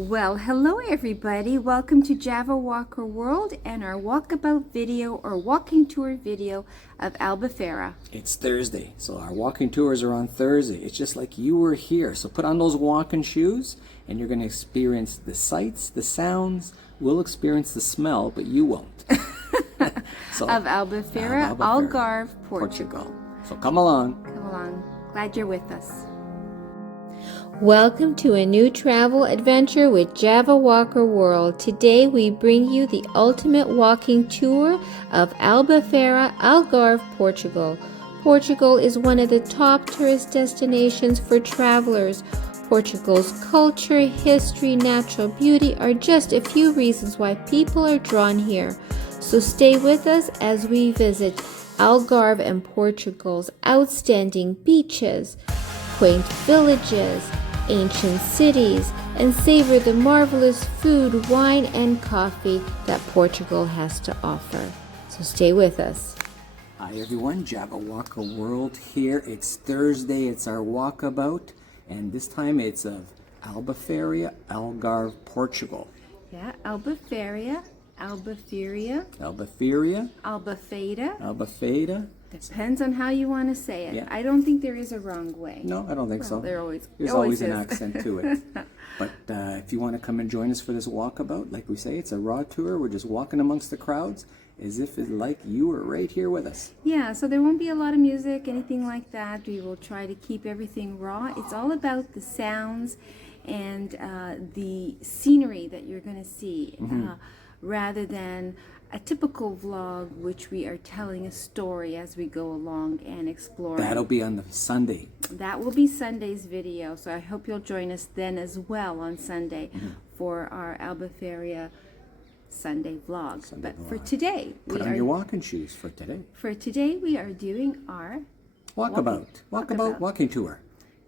Well, hello everybody. Welcome to Java Walker World and our walkabout video or walking tour video of Albufeira. It's Thursday, so our walking tours are on Thursday. It's just like you were here. So put on those walking shoes and you're going to experience the sights, the sounds. We'll experience the smell, but you won't. Of Albufeira Algarve Portugal. So come along. Come along. Glad you're with us. Welcome to a new travel adventure with Java Walker World. Today we bring you the ultimate walking tour of Albufeira Algarve Portugal. Portugal is one of the top tourist destinations for travelers. Portugal's culture, history, natural beauty are just a few reasons why people are drawn here. So stay with us as we visit Algarve and Portugal's outstanding beaches, quaint villages, ancient cities, and savor the marvelous food, wine, and coffee that Portugal has to offer. So stay with us. Hi everyone, Java Walker World here. It's Thursday, it's our walkabout, and this time it's of Albufeira Algarve Portugal. Yeah, Albufeira, Albufeira, Albufeira. Depends on how you want to say it. Yeah. I don't think there is a wrong way. No, I don't think so. There's always an accent to it. But if you want to come and join us for this walkabout, like we say, it's a raw tour. We're just walking amongst the crowds as if it's like you were right here with us. Yeah, so there won't be a lot of music, anything like that. We will try to keep everything raw. It's all about the sounds and the scenery that you're going to see, rather than a typical vlog, which we are telling a story as we go along and explore. That'll be on the Sunday. That will be Sunday's video, so I hope you'll join us then as well on Sunday for our Albufeira Sunday vlog. For today, put on your walking shoes for today. For today, we are doing our walking tour.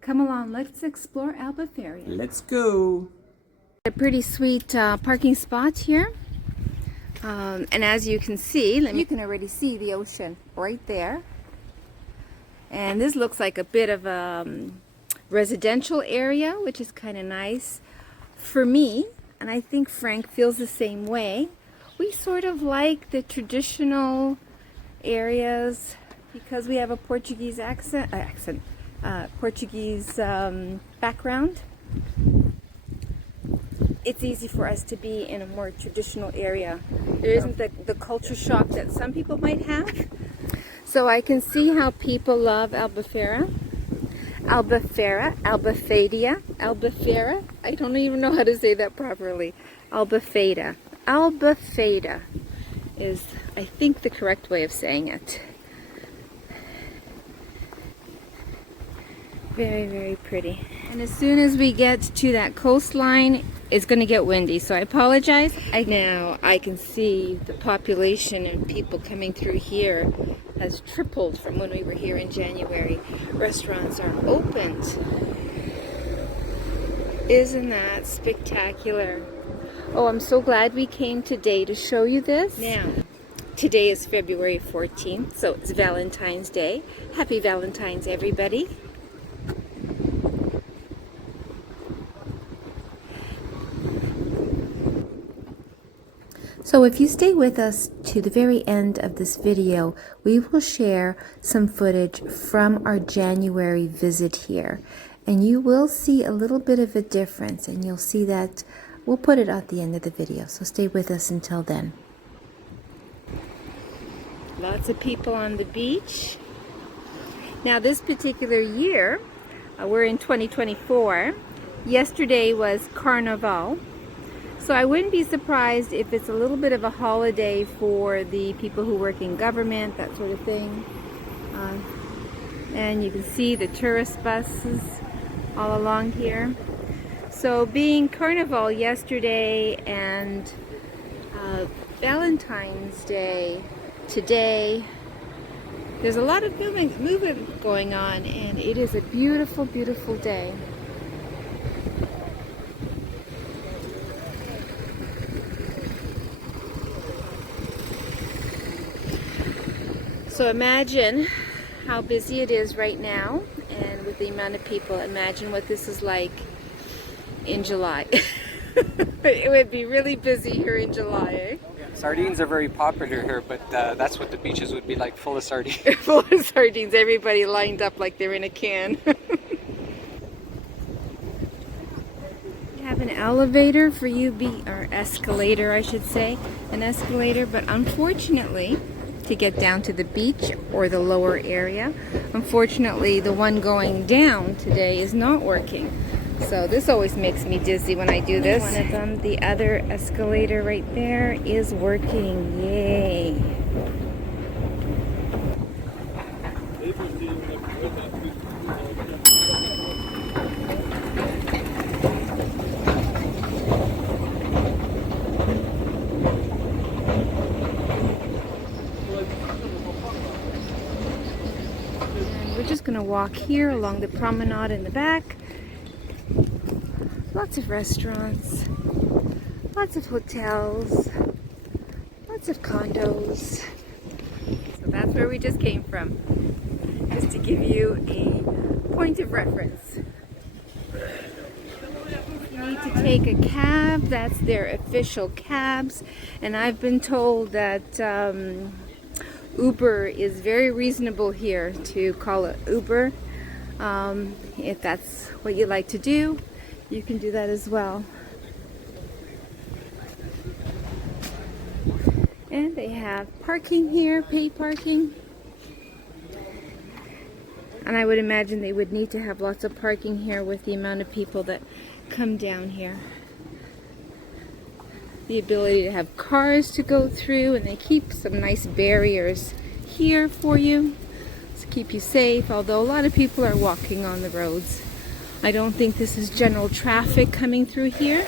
Come along, let's explore Albufeira. Let's go. A pretty sweet parking spot here. And as you can see, you can already see the ocean right there. And this looks like a bit of a residential area, which is kind of nice for me. And I think Frank feels the same way. We sort of like the traditional areas because we have a Portuguese Portuguese background. It's easy for us to be in a more traditional area. There isn't the culture shock that some people might have. So I can see how people love Albufeira. Albufeira. I don't even know how to say that properly. Albufeira. Albufeira is, I think, the correct way of saying it. Very, very pretty. And as soon as we get to that coastline, it's going to get windy, so I apologize. Now I can see the population and people coming through here has tripled from when we were here in January. Restaurants are opened. Isn't that spectacular? Oh, I'm so glad we came today to show you this. Now, today is February 14th, so it's Valentine's Day. Happy Valentine's, everybody. So if you stay with us to the very end of this video, we will share some footage from our January visit here. And you will see a little bit of a difference, and you'll see that we'll put it at the end of the video. So stay with us until then. Lots of people on the beach. Now this particular year, we're in 2024. Yesterday was Carnival. So I wouldn't be surprised if it's a little bit of a holiday for the people who work in government, that sort of thing. And you can see the tourist buses all along here. So being Carnival yesterday and Valentine's Day today, there's a lot of movement going on, and it is a beautiful, beautiful day. So imagine how busy it is right now, and with the amount of people, imagine what this is like in July. It would be really busy here in July, eh? Sardines are very popular here, but that's what the beaches would be like, full of sardines. Full of sardines, everybody lined up like they're in a can. We have an elevator for you, or escalator I should say, an escalator, but unfortunately, to get down to the beach or the lower area, unfortunately the one going down today is not working. So this always makes me dizzy when I do this. One of them, the other escalator right there is working. Yay! And we're just gonna walk here along the promenade in the back. Lots of restaurants, lots of hotels, lots of condos. So that's where we just came from, just to give you a point of reference. If you need to take a cab, that's their official cabs. And I've been told that Uber is very reasonable here, to call it Uber. If that's what you like to do, you can do that as well. And they have parking here, paid parking. And I would imagine they would need to have lots of parking here with the amount of people that come down here. The ability to have cars to go through, and they keep some nice barriers here for you to keep you safe, although a lot of people are walking on the roads. I don't think this is general traffic coming through here.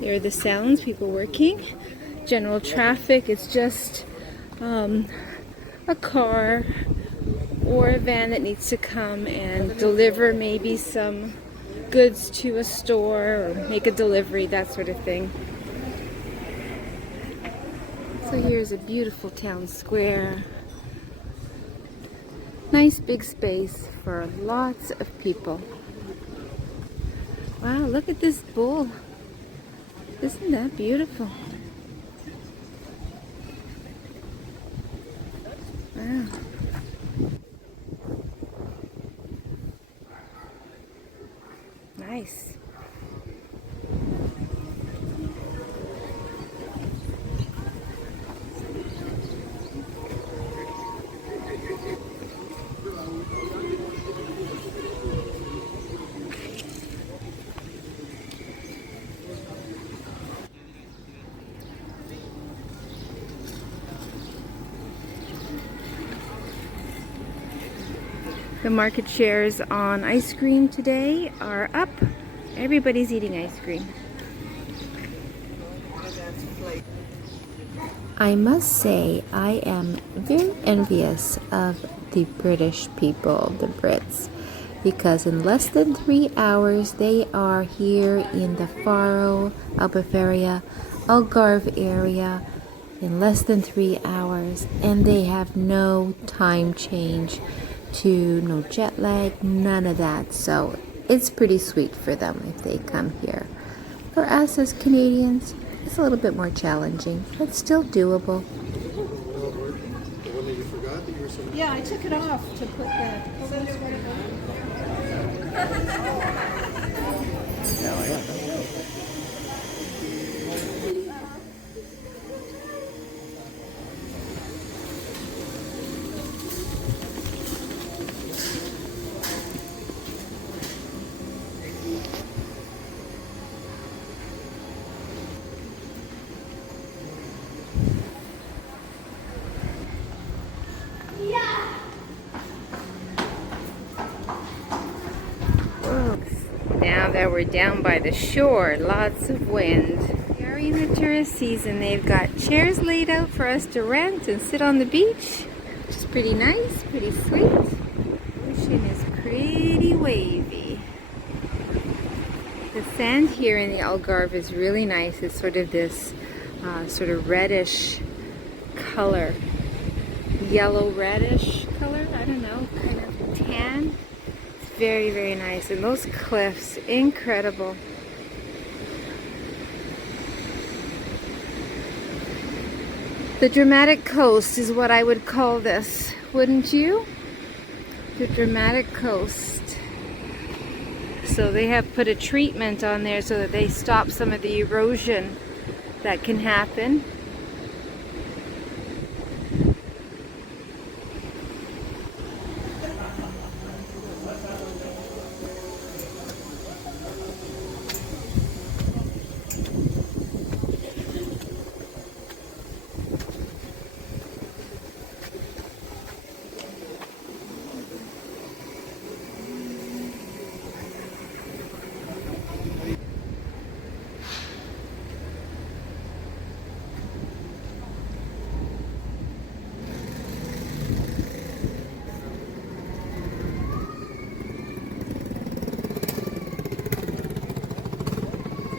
There are the sounds, people working. General traffic, it's just a car or a van that needs to come and deliver maybe some goods to a store or make a delivery, that sort of thing. So here's a beautiful town square. Nice big space for lots of people. Wow, look at this bull. Isn't that beautiful? Wow. Nice. The market shares on ice cream today are up. Everybody's eating ice cream. I must say, I am very envious of the British people, the Brits, because in less than 3 hours they are here in the Faro, Albufeira, Algarve area in less than 3 hours, and they have no time change, no jet lag, none of that. So it's pretty sweet for them if they come here. For us as Canadians, it's a little bit more challenging, but still doable. Yeah, I took it off to put Now that we're down by the shore, lots of wind. We are in the tourist season. They've got chairs laid out for us to rent and sit on the beach, which is pretty nice, pretty sweet. The ocean is pretty wavy. The sand here in the Algarve is really nice. It's sort of this sort of reddish color, yellow reddish color, I don't know, kind of tan. Very, very nice. And those cliffs, incredible. The dramatic coast is what I would call this, wouldn't you? The dramatic coast. So they have put a treatment on there so that they stop some of the erosion that can happen.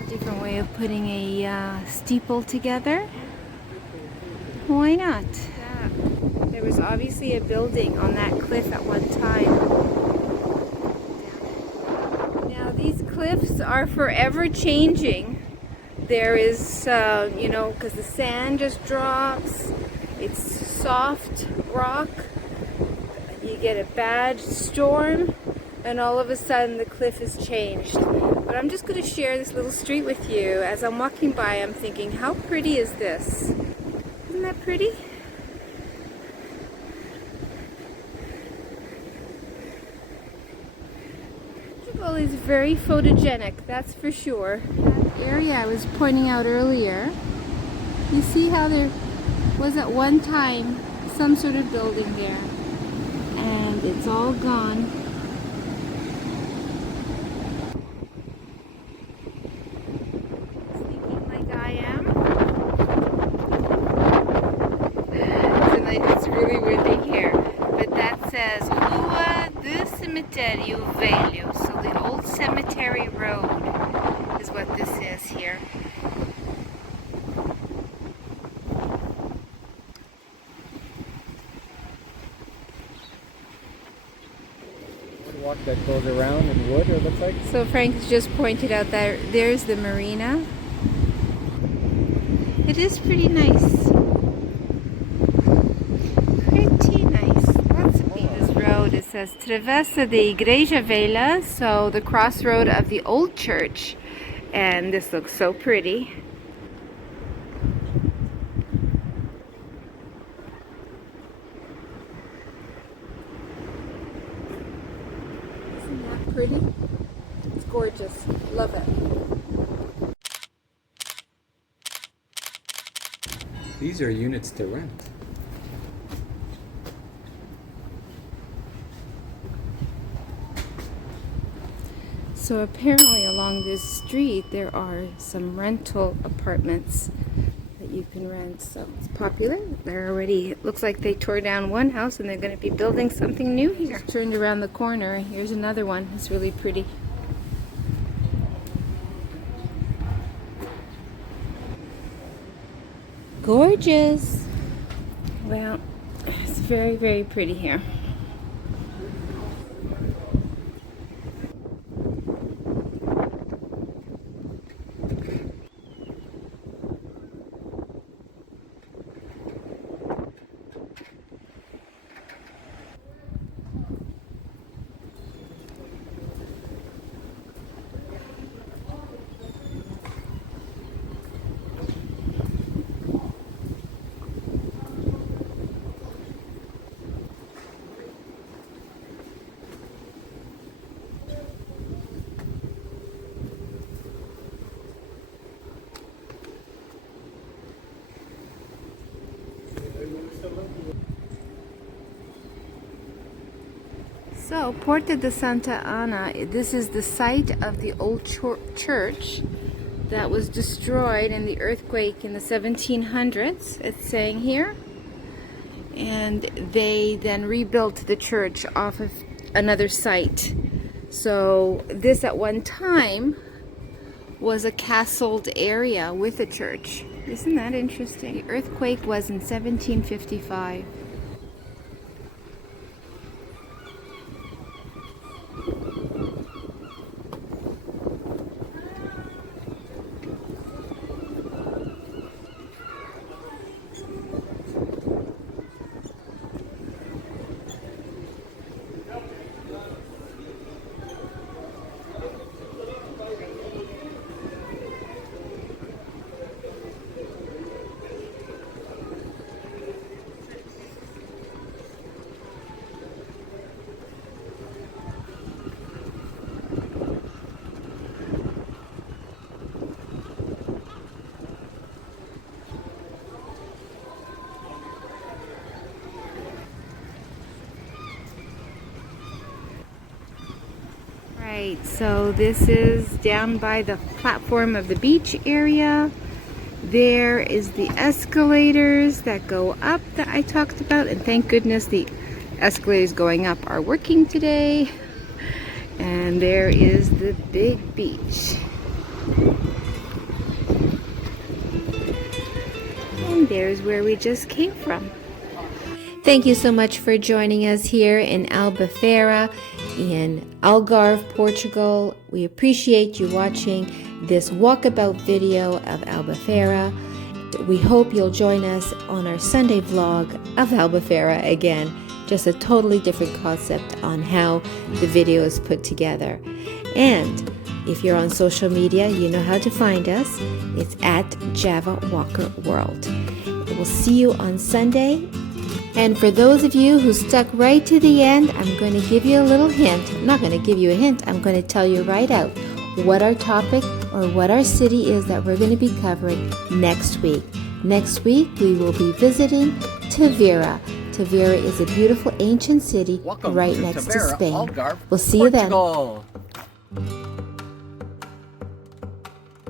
Different way of putting a steeple together. Why not? There was obviously a building on that cliff at one time. Now these cliffs are forever changing. There is, you know, because the sand just drops. It's soft rock. You get a bad storm, and all of a sudden the cliff has changed. But I'm just going to share this little street with you. As I'm walking by, I'm thinking, how pretty is this? Isn't that pretty? Portugal is very photogenic, that's for sure. That area I was pointing out earlier, you see how there was at one time some sort of building there, and it's all gone. Thinking like I am. It's really windy here, but that says Rua do Cemitério Velho, so the old cemetery road is what this is here. Walk that goes around in wood, it looks like. So Frank has just pointed out that there's the marina. It is pretty nice. Pretty nice. Lots of this road. It says Travessa de Igreja Velha, so the crossroad of the old church. And this looks so pretty. Isn't that pretty? It's gorgeous. Love it. These are units to rent. So apparently along this street there are some rental apartments that you can rent. So it's popular. They're already, it looks like they tore down one house and they're going to be building something new here. Just turned around the corner. Here's another one. It's really pretty. Gorgeous. Well, it's very, very pretty here. So, Porta de Santa Ana, this is the site of the old church that was destroyed in the earthquake in the 1700s, it's saying here. And they then rebuilt the church off of another site. So this at one time was a castled area with a church. Isn't that interesting? The earthquake was in 1755. Right, so this is down by the platform of the beach area. There is the escalators that go up that I talked about, and thank goodness the escalators going up are working today. And there is the big beach. And there's where we just came from. Thank you so much for joining us here in Albufeira in Algarve, Portugal. We appreciate you watching this walkabout video of Albufeira. We hope you'll join us on our Sunday vlog of Albufeira again. Just a totally different concept on how the video is put together. And if you're on social media, you know how to find us. It's at Java Walker World. We'll see you on Sunday. And for those of you who stuck right to the end, I'm going to give you a little hint. I'm not going to give you a hint. I'm going to tell you right out what our topic or what our city is that we're going to be covering next week. Next week, we will be visiting Tavira. Tavira is a beautiful ancient city right next to Spain. We'll see you then.